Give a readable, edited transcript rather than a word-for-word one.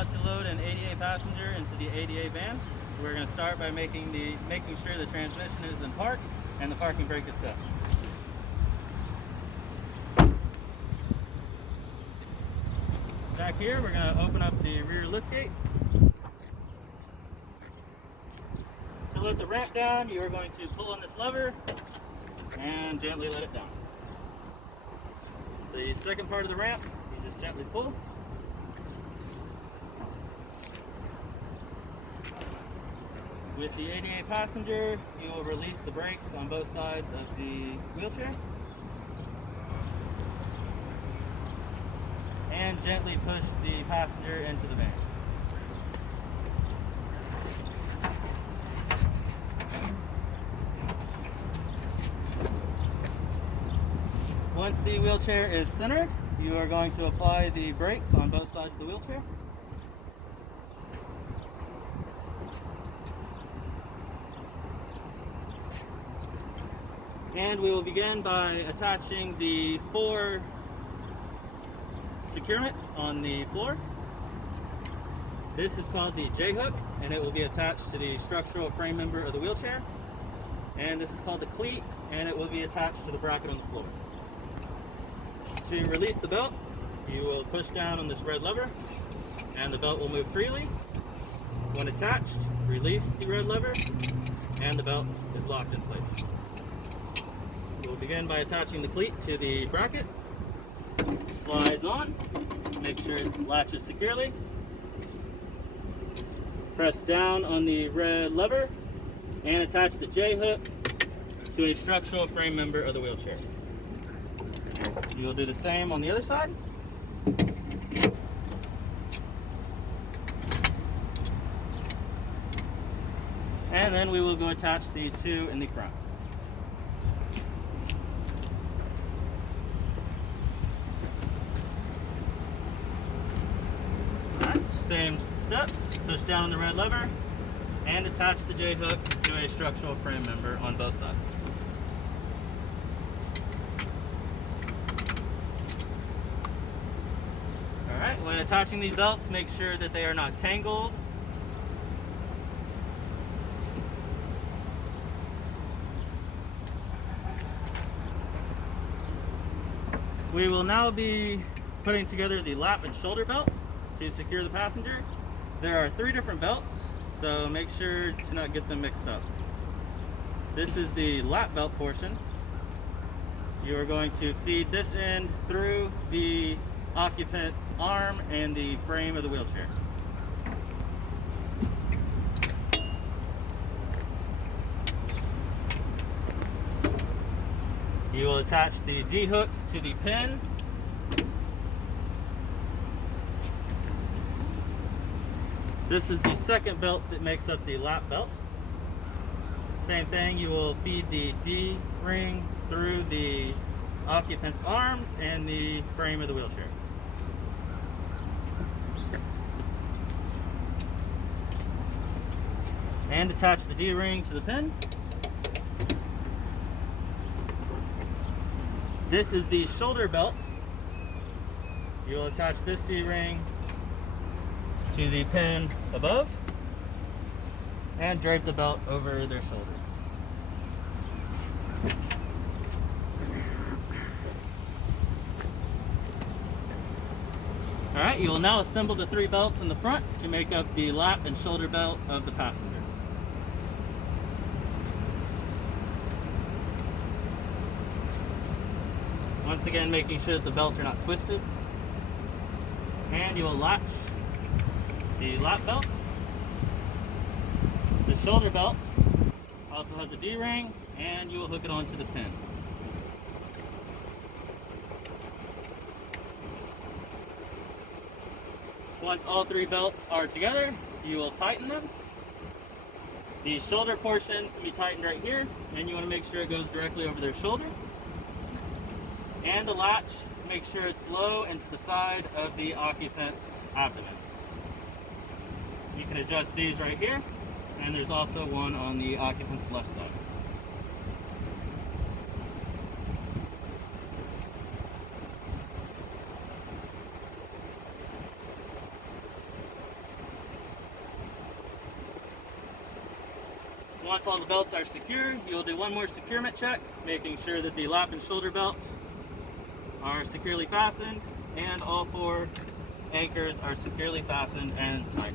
about to load an ADA passenger into the ADA van. We're going to start by making sure the transmission is in park and the parking brake is set. Back here, we're going to open up the rear lift gate. To let the ramp down, you are going to pull on this lever and gently let it down. The second part of the ramp, you just gently pull. With the ADA passenger, you will release the brakes on both sides of the wheelchair and gently push the passenger into the van. Once the wheelchair is centered, you are going to apply the brakes on both sides of the wheelchair. And we will begin by attaching the 4 securements on the floor. This is called the J-hook, and it will be attached to the structural frame member of the wheelchair. And this is called the cleat, and it will be attached to the bracket on the floor. To release the belt, you will push down on this red lever, and the belt will move freely. When attached, release the red lever, and the belt is locked in place. We'll begin by attaching the cleat to the bracket. Slides on. Make sure it latches securely. Press down on the red lever and attach the J-hook to a structural frame member of the wheelchair. You'll do the same on the other side. And then we will go attach the 2 in the front. Same steps, push down on the red lever and attach the J-hook to a structural frame member on both sides. Alright, when attaching these belts, make sure that they are not tangled. We will now be putting together the lap and shoulder belt to secure the passenger. There are 3 different belts, so make sure to not get them mixed up. This is the lap belt portion. You are going to feed this end through the occupant's arm and the frame of the wheelchair. You will attach the D-hook to the pin. This is the second belt that makes up the lap belt. Same thing, you will feed the D-ring through the occupant's arms and the frame of the wheelchair. And attach the D-ring to the pin. This is the shoulder belt. You will attach this D-ring to the pin above and drape the belt over their shoulder. Alright, you will now assemble the 3 belts in the front to make up the lap and shoulder belt of the passenger. Once again, making sure that the belts are not twisted. And you will latch the lap belt. The shoulder belt also has a D-ring, and you will hook it onto the pin. Once all 3 belts are together, you will tighten them. The shoulder portion can be tightened right here, and you want to make sure it goes directly over their shoulder. And the latch, make sure it's low and to the side of the occupant's abdomen. You can adjust these right here, and there's also one on the occupant's left side. once all the belts are secure, you'll do one more securement check, making sure that the lap and shoulder belts are securely fastened and all 4 anchors are securely fastened and tight.